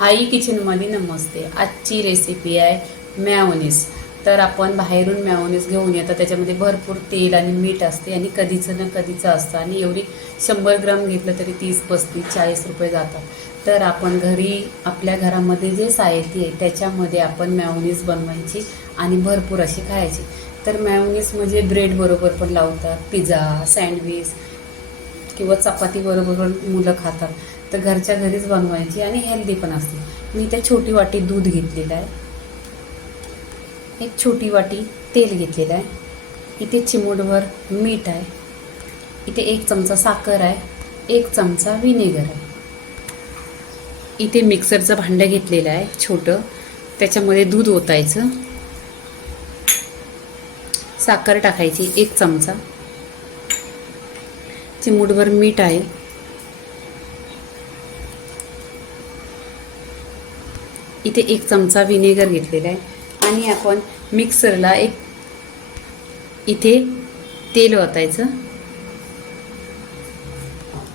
आई किचनमध्ये नमस्ते. आजची रेसिपी आहे मॅओनीस तर आपण बाहेरून मॅओनीस घेऊन येतो. त्याच्यामध्ये भरपूर तेल आणि मीठ असते आणि कधीचं ना कधीचं असतं. आणि एवढी शंभर ग्राम घेतलं तरी तीस पस्तीस चाळीस रुपये जातात. तर आपण घरी आपल्या घरामध्ये जे साहित्य आहे त्याच्यामध्ये आपण मॅओनीस बनवायची आणि भरपूर अशी खायची. तर मॅओनीस म्हणजे ब्रेड बरोबर पण लावतात. पिझ्झा सँडविच किंवा चपाती बरोबर मुलं खातात. तर घरच्या घरीच बनवायची आणि हेल्दी पण असते. मी त्या छोटी वाटी दूध घेतलेलं आहे. एक छोटी वाटी तेल घेतलेलं आहे. इथे चिमूटभर मीठ आहे. इथे एक चमचा साखर आहे. एक चमचा विनेगर आहे. इथे मिक्सरचं भांडं घेतलेलं आहे छोटं. त्याच्यामध्ये दूध ओतायचं. साखर टाकायची एक चमचा. चिमूटभर मीठ आहे. इथे एक चमचा व्हिनेगर घेतलेला आहे. आणि आपण मिक्सरला एक इथे तेल ओतायचं.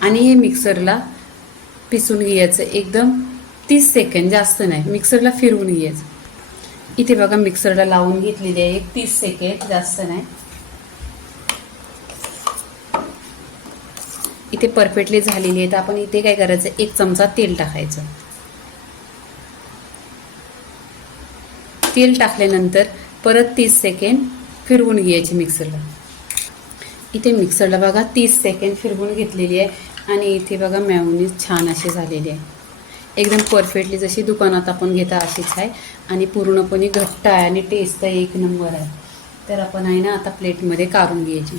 आणि हे मिक्सरला पिसून घ्यायचं एकदम तीस सेकंड जास्त नाही. मिक्सरला फिरवून घ्यायचं. इथे बघा मिक्सरला लावून घेतलेली आहे एक तीस सेकंड जास्त नाही. इथे परफेक्टली झालेली आहे तर आपण इथे काय करायचं? एक चमचा तेल टाकायचं. तेल टाकल्यानंतर परत तीस सेकंड फिरवून घ्यायचे मिक्सरला. इथे मिक्सरला बघा तीस सेकंड फिरवून घेतलेली आहे आणि इथे बघा मॅवनीज छान अशी झालेली आहे. एकदम परफेक्टली जशी दुकानात आपण घेता अशीच आहे आणि पूर्णपणे घट्ट आहे आणि टेस्ट एक नंबर आहे. तर आपण आहे ना आता प्लेटमध्ये काढून घ्यायची.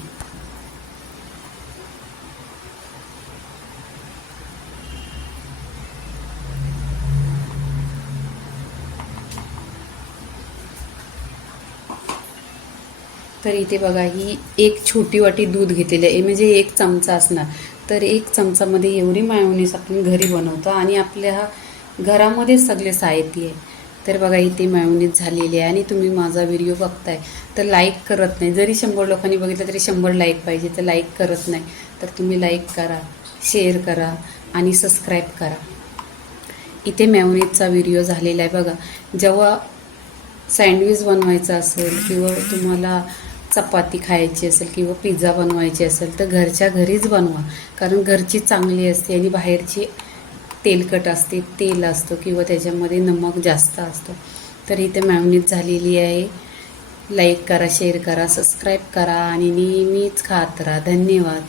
तर इथे बघा ही एक छोटी वाटी दूध घेतलेली आहे. म्हणजे एक चमचा असणार. तर एक चमचामध्ये एवढी मायोनीस आपण घरी बनवतो आणि आपल्या घरामध्ये सगळे साहित्य आहे. तर बघा इथे मायोनीस झालेली आहे आणि तुम्ही माझा व्हिडिओ बघताय. तर लाईक करत नाही. जरी शंभर लोकांनी बघितलं तरी शंभर लाईक पाहिजे तर लाईक करत नाही. तर तुम्ही लाईक करा शेअर करा आणि सबस्क्राईब करा. इथे मॅवनीजचा व्हिडिओ झालेला आहे बघा. जेव्हा सँडविच बनवायचं असेल किंवा तुम्हाला चपाती खायची असेल किंवा पिझ्झा बनवायची असेल तर घरच्या घरीच बनवा. कारण घरची चांगली असते आणि बाहेरची तेलकट असते तेल असतो किंवा त्याच्यामध्ये नमक जास्त असतो. तर इथे मॅमनेट झालेली आहे. लाईक करा शेअर करा सबस्क्राईब करा आणि नेहमीच खात राहा. धन्यवाद.